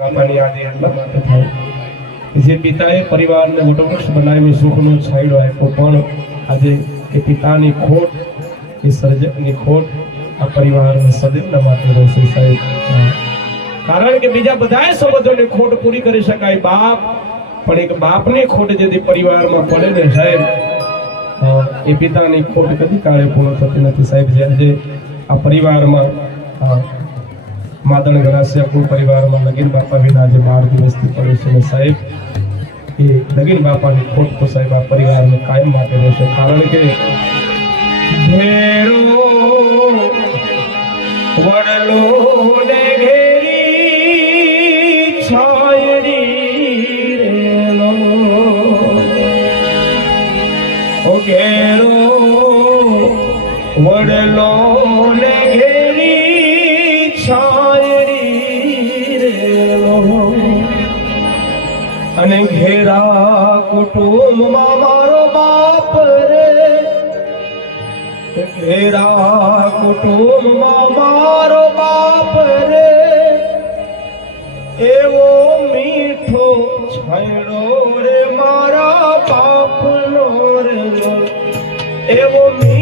બાપાની યાદી માટે થાય જે પિતાએ પરિવારને વટવૃક્ષ વૃક્ષ બનાવી સુખનો છાંયડો આપ્યો, પણ આજે એ પિતાની ખોટ, એ સર્જકની ખોટ આ પરિવારને સદૈવના માટે રહેશે સાહેબ. કારણ કે બીજા બધાય સંબંધોની ખોટ પૂરી કરી શકાય બાપ, પણ એક બાપની ખોટ જેથી પરિવારમાં પડે ને સાહેબ એ પિતાની ખોટ કદી કાળે પૂર્ણ થતી નથી સાહેબ જે આજે આ પરિવારમાં હા, માદણ ગરાસિયા કુળ પરિવારમાં નગીન બાપા વિના આજે બાર દિવસથી પડે છે સાહેબ એ નગીન બાપાની ખોટ તો સાહેબ આ પરિવારને કાયમ માટે રહેશે. કારણ કે વડલો અને ઘેરા કુટુંબમાં મારો બાપ રે. ઘેરા કુટુંબમાં મારો બાપ રે. એવો મીઠો છેડો રે મારા બાપનો રે. એવો મીઠો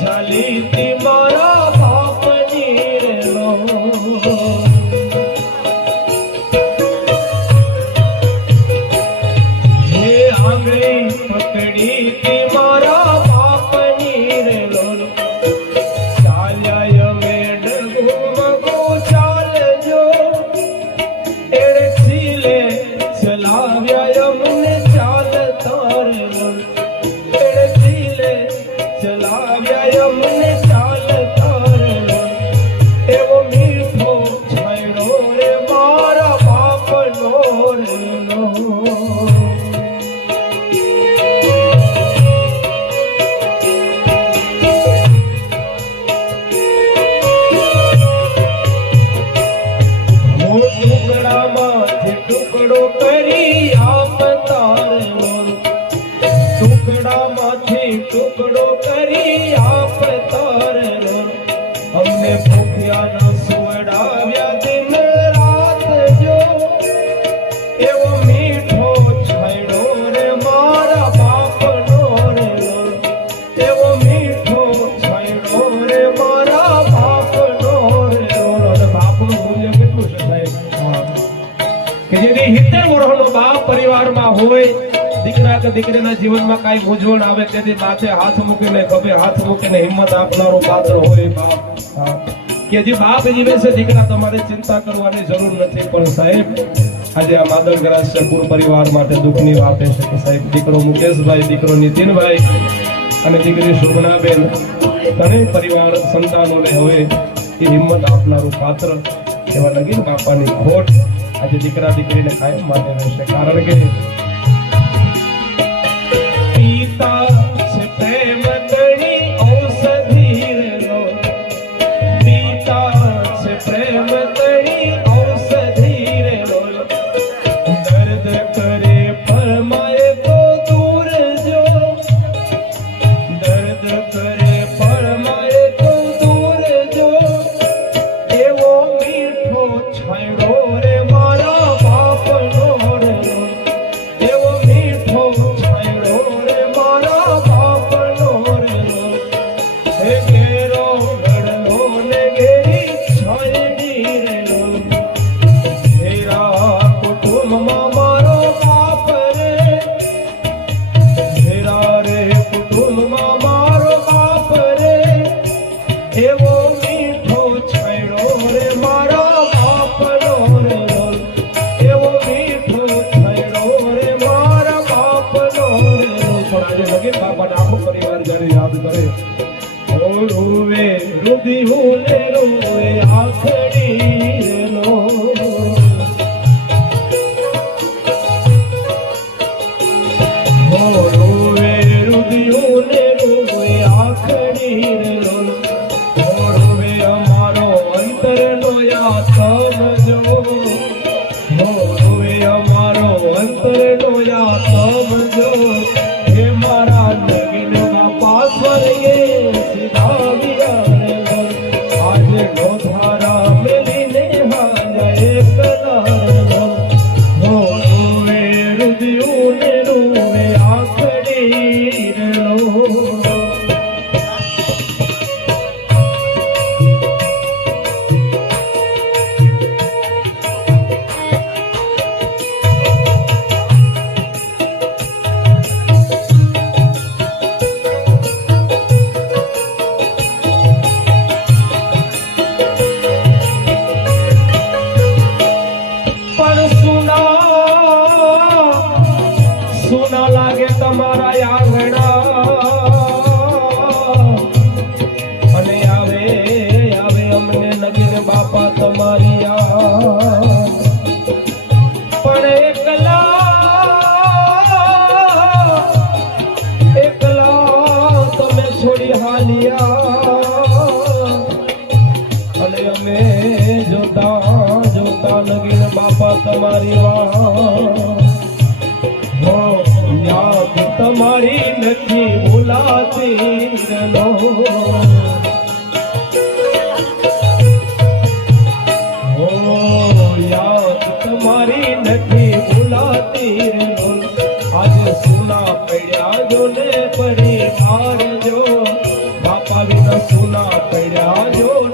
ঝালিতে মা ટુકડો કરી આપતા રેલો ટુકડામાંથી ટુકડો કરી આપતા રહેલો અમને ભૂખ્યા જેથી વર્ષનો બાપ પરિવારમાં હોય દીકરા કે દીકરીના જીવનમાં કાંઈ મૂંઝવણ આવે તેથી માથે હાથ મૂકીને ખભે હાથ મૂકીને હિંમત આપનારો પાત્ર હોય બાપ. કે જે બાપ જીવે છે, દીકરા તમારે ચિંતા કરવાની જરૂર નથી. પણ સાહેબ, આજે આ માદળ ગ્રાસ્ય પરિવાર માટે દુઃખની વાત છે સાહેબ, દીકરો મુકેશભાઈ, દીકરો નીતિનભાઈ અને દીકરી શોભનાબેન ત્રણેય પરિવાર સંતાનોને હવે એ હિંમત આપનારું પાત્ર એવા લગીન બાપાની ખોટ આજે દીકરા દીકરીને કાયમ માટે રહેશે. કારણ કે કરે. ઓ રોવે રુધિયું ને રોવે આખડી નો રોવે રુધિયું ને રોવે આખડી ઓ રોવે, અમારો અંતરનો યા સમજો લગીન બાપા તમારી યાદ તમારી નથી ભૂલાતી યાદ તમારી નથી ભૂલાતી આજે સુના પડ્યા જો ને સુના પડ્યા જો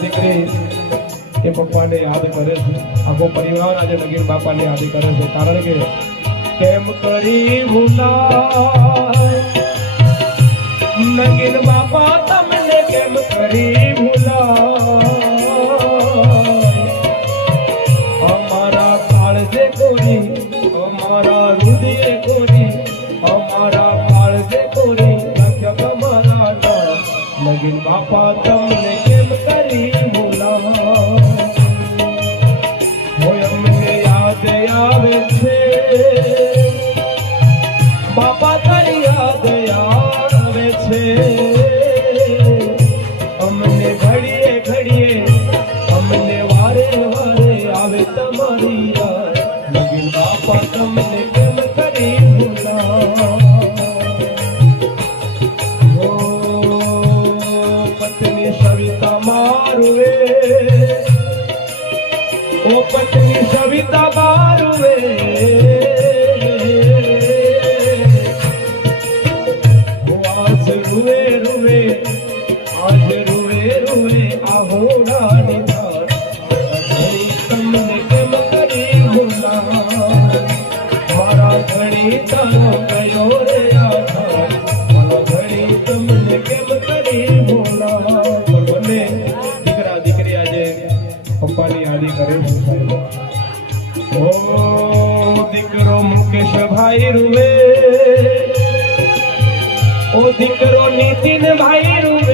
દીકરા એ પપ્પાને યાદ કરે છે. આખો પરિવાર આજે નગીન બાપાને યાદ કરે છે. કારણ કે કેમ કરી ભૂલા નગીન બાપા તમને કેમ કરી ભૂલા અમારા બાપા તારી યાદ આવે છે. અમને ઘડીએ ઘડીએ, અમને વારે વારે આવે તમારી યાદ. લગીન બાપા તમને કેમ કરી ભૂલા પત્ની સવિતા મારુવે ઓ પત્ની સવિતા મારુવે ભાઈ રૂવે ઓ દીકરો નીતિન ભાઈ રૂવે